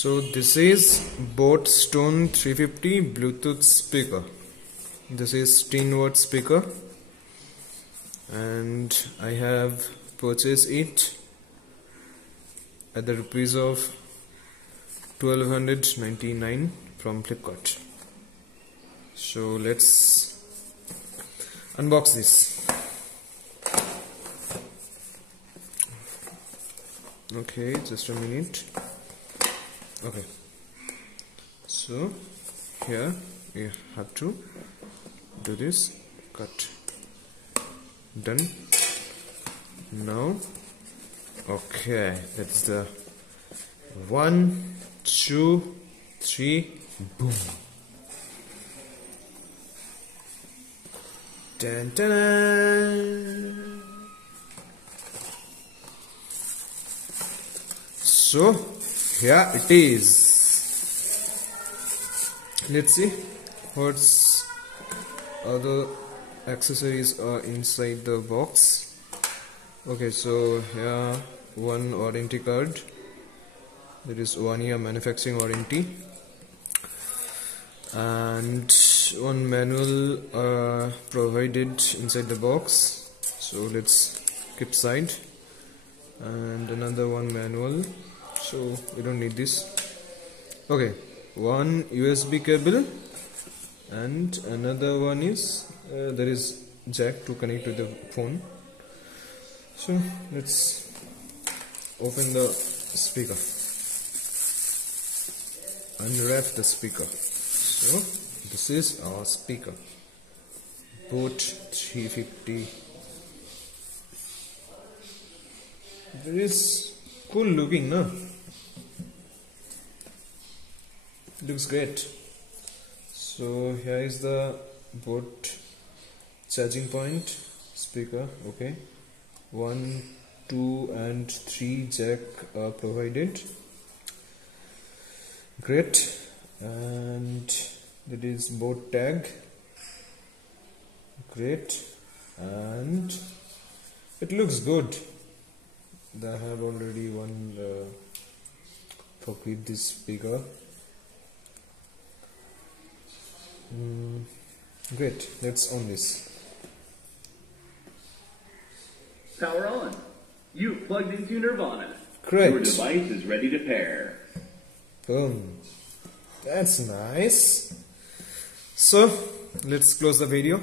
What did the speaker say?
So this is Boat Stone 350 Bluetooth speaker. This is 10-watt speaker, and I have purchased it at the rupees of 1299 from Flipkart. So let's unbox this. Okay, just a minute. Okay, so here you have to do this. Cut. Done. Now, okay, that's the 1, 2, 3, boom. Dun, dun, dun. So here it is. Let's see what's other accessories are inside the box. Okay, so here one warranty card. There is 1 year manufacturing warranty, and one manual provided inside the box. So let's keep aside, and another one manual. So we don't need this. Okay, one USB cable, and another one is there is jack to connect to the phone. So let's open the speaker, unwrap the speaker. So this is our speaker, Boat 350. Very cool looking, no? Looks great. So here is the Boat charging point speaker. Okay, 1, 2 and 3 jack are provided. Great. And that is Boat tag. Great. And it looks good. I have already one for with this speaker. Great. Let's on this. Power on. You've plugged into Nirvana. Correct. Your device is ready to pair. Boom. That's nice. So let's close the video.